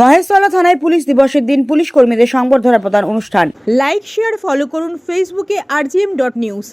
মহেশতলা থানায় পুলিশ দিবসের দিন পুলিশ কর্মীদের সংবর্ধনা প্রদান অনুষ্ঠান। লাইক শেয়ার ফলো করুন ফেসবুকে rgm.news।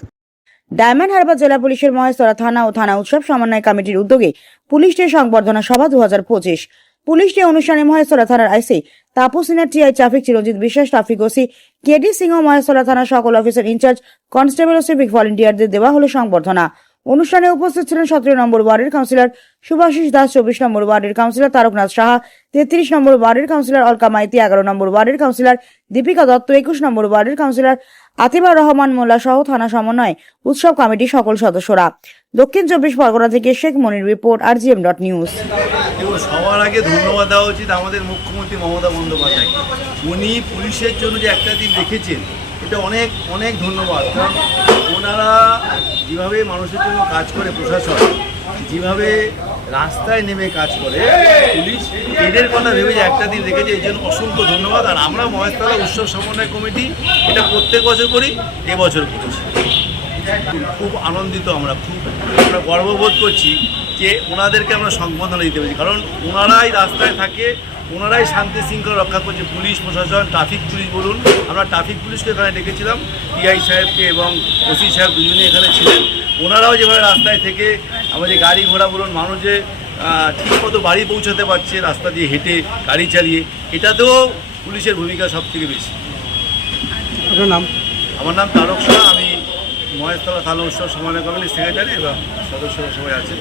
ডায়মন্ড হারবার জেলা পুলিশের মহেশতলা থানা ও থানা উৎসব সমন্বয় কমিটির উদ্যোগে পুলিশ ডে সংবর্ধনা সভা 2025। পুলিশ ডে অনুষ্ঠানে মহেশতলা থানার আইসি তাপস সিনহা, টিআই ট্রাফিক চিরঞ্জিত বিশ্বাস, ট্রাফিক ওসি কেডি সিংহ, মহেশতলা থানার সকল অফিসার ইনচার্জ, কনস্টেবল ও সিভিক ভলেন্টিয়ারদের দেওয়া হলো সংবর্ধনা। অনুষ্ঠানে উপস্থিত ছিলেন 17 নম্বর ওয়ার্ডের কাউন্সিলর শুভাশিস দাস, 24 নম্বর ওয়ার্ডের কাউন্সিলর তারকনাথ সাহা, 33 নম্বর ওয়ার্ডের কাউন্সিলর অলকা মাইতি, 11 নম্বর ওয়ার্ডের কাউন্সিলর দীপিকা দত্ত, 21 নম্বর ওয়ার্ডের কাউন্সিলর আতিবা রহমান মোল্লা সহ থানা সমন্বয় উৎসব কমিটির সকল সদস্যরা। দক্ষিণ 24 পরগনা থেকে শেখ মনির রিপোর্ট, rgm.news। সবার আগে ধন্যবাদ দেওয়া উচিত আমাদের মুখ্যমন্ত্রী মমতা বন্দ্যোপাধ্যায়। উনি পুলিশের জন্য যে একটা দিন রেখেছেন, এটা অনেক অনেক ধন্যবাদ। কারণ ওনারা যেভাবে মানুষের জন্য কাজ করে, প্রশাসন যেভাবে রাস্তায় নেমে কাজ করে, পুলিশ এদের কথা ভেবে যে একটা দিন রেখেছে, এই জন্য অসংখ্য ধন্যবাদ। আর আমরা মহেশতলা উৎসব সমন্বয় কমিটি এটা প্রত্যেক বছর করি, এবছর করেছি। খুব আনন্দিত, আমরা গর্ববোধ করছি যে ওনাদেরকে আমরা সংবর্ধনা দিতে পেরেছি। কারণ ওনারাই রাস্তায় থাকে, ওনারাই শান্তি শৃঙ্খলা রক্ষা করছে। পুলিশ প্রশাসন, ট্রাফিক পুলিশ বলুন, আমরা ট্রাফিক পুলিশকে এখানে ডেকেছিলাম, টিআই সাহেবকে এবং ওসি সাহেব দুজনে এখানে ছিলেন। ওনারাও যেভাবে রাস্তায় থেকে আমাদের গাড়ি ঘোড়া বলুন, মানুষ যে ঠিকমতো বাড়ি পৌঁছাতে পারছে রাস্তা দিয়ে হেঁটে, গাড়ি চালিয়ে, এটাতেও পুলিশের ভূমিকা সব থেকে বেশি। আমার নাম তারক সাহা, আমি মহেশতলা থানা উৎসব সমন্বয় কমিটির সেক্রেটারি এবং সদস্যরা সবাই আছেন।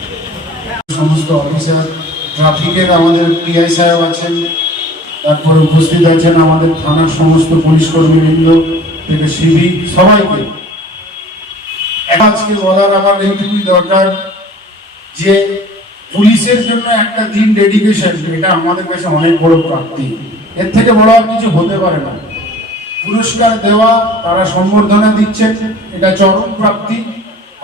সমস্ত অফিসার, ট্রাফিকের আমাদের টিআই সাহেব আছেন, তারপরে উপস্থিত আছেন আমাদের থানার সমস্ত পুলিশ কর্মীবৃন্দ থেকে সিভিক, সবাইকে আজকে বলার আমার এইটুকুই দরকার যে পুলিশের জন্য একটা দিন ডেডিকেশন, এটা আমাদের কাছে অনেক বড় প্রাপ্তি। এর থেকে বড় আর কিছু হতে পারে না। পুরস্কার দেওয়া, তারা সম্বর্ধনা দিচ্ছেন, এটা চরম প্রাপ্তি।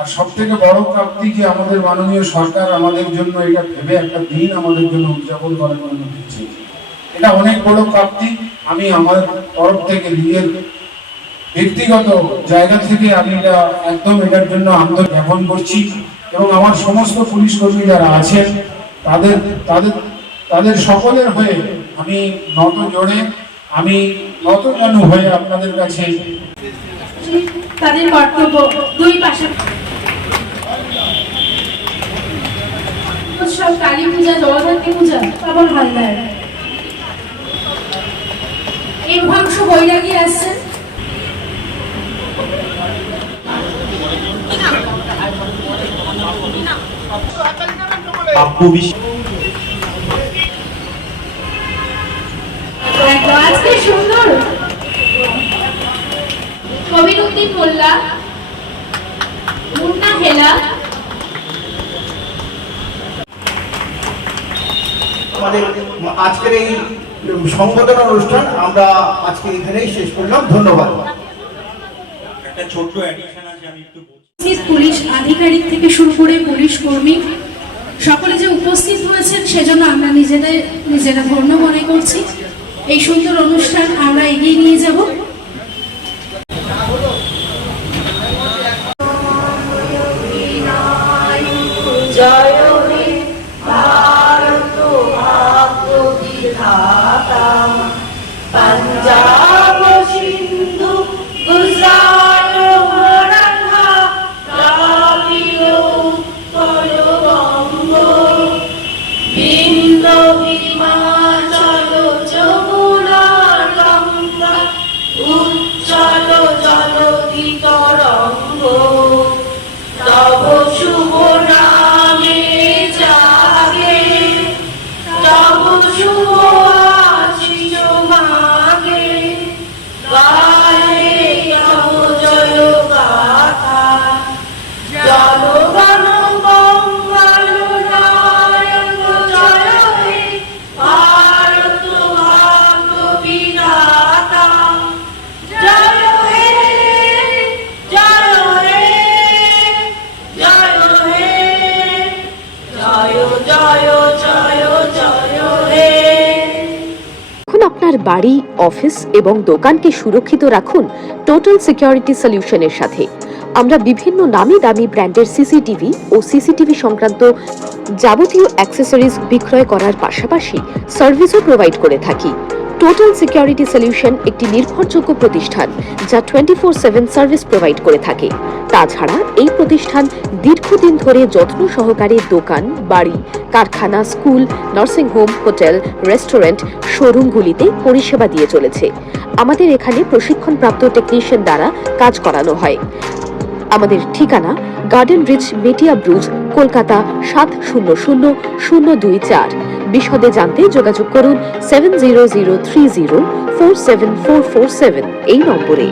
আর সব থেকে বড় প্রাপ্তি যে আমাদের মাননীয় সরকার আমাদের জন্য এটা ভেবে একটা দিন আমাদের জন্য উদযাপন করার জন্য দিচ্ছে, এটা অনেক বড় প্রাপ্তি। আমি আমার তরফ থেকে নিজের ব্যক্তিগত জায়গা থেকে আমি এটা একদম এটার জন্য আন্দোলন জ্ঞাপন করছি। এবং আমার সমস্ত পুলিশ কর্মী যারা আছেন তাদের তাদের তাদের সকলের হয়ে আমি নত জোড়ে, আমি নতজানু হয়ে আপনাদের কাছে তাদের কর্তব্য দুই পাশে উৎসব, কালী পূজা, জগদ্ধাত্রী পূজা, পাবন হালদার এই ভংশ বৈরাগী আসছেন। আজকে সুন্দর কবির উদ্দিন মোল্লা, মুন্না হেলা। আমাদের আজকের এই সংবর্ধনা অনুষ্ঠান আমরা আজকে এখানেই শেষ করলাম। ধন্যবাদ। একটা ছোট্ট অ্যাডিশন আছে, আমি একটু পুলিশ আধিকারিক থেকে শুরু করে পুলিশ কর্মী সকলে যে উপস্থিত হয়েছেন, সেজন্য আমরা নিজেরা ধন্য মনে করছি। এই সুন্দর অনুষ্ঠান আমরা এগিয়ে নিয়ে যাব। জয় হে ভারত ভাগ্য বিধাতা, পাঞ্জাব সিন্ধু গুজরাট মারাঠা দ্রাবিড় উৎকল বঙ্গ, বিন্দ হিমাচল যমুনা গঙ্গা, উজ্জ্বল জলধি তরঙ্গ, তব শুভ নামে জাগে, তব শুভ আশিস মাগে, গায়ে তব জয় গাথা, জনগণ মঙ্গল নায়ক, জয় হে ভারত ভাগ্য বিধাতা, জয় হে, জয় হে, জয় হে, জয় জয় জয় জয় হে। এখন আপনার বাড়ি, অফিস এবং দোকানকে সুরক্ষিত রাখুন টোটাল সিকিউরিটি সলিউশনের সাথে। আমরা বিভিন্ন নামি দামি ব্র্যান্ডের সিসিটিভি ও সিসিটিভি সংক্রান্ত যাবতীয় অ্যাক্সেসরিজ বিক্রয় করার পাশাপাশি সার্ভিসও প্রোভাইড করে থাকি। টোটাল সিকিউরিটি সলিউশন একটি নির্ভরযোগ্য প্রতিষ্ঠান যা 24/7 সার্ভিস প্রোভাইড করে থাকে। তাছাড়া এই প্রতিষ্ঠান দীর্ঘদিন ধরে যত্ন সহকারে দোকান, বাড়ি, কারখানা, school, nursing home, hotel, restaurant, শোরুমগুলিতে পরিষেবা দিয়ে চলেছে। আমাদের এখানে প্রশিক্ষণপ্রাপ্ত টেকনিশিয়ান দ্বারা কাজ করানো হয়। আমাদের ঠিকানা গার্ডেন রিচ, মেটিয়া ব্রুজ, কলকাতা 700024। বিশদে জানতে যোগাযোগ করুন 7003047447 এই নম্বরে।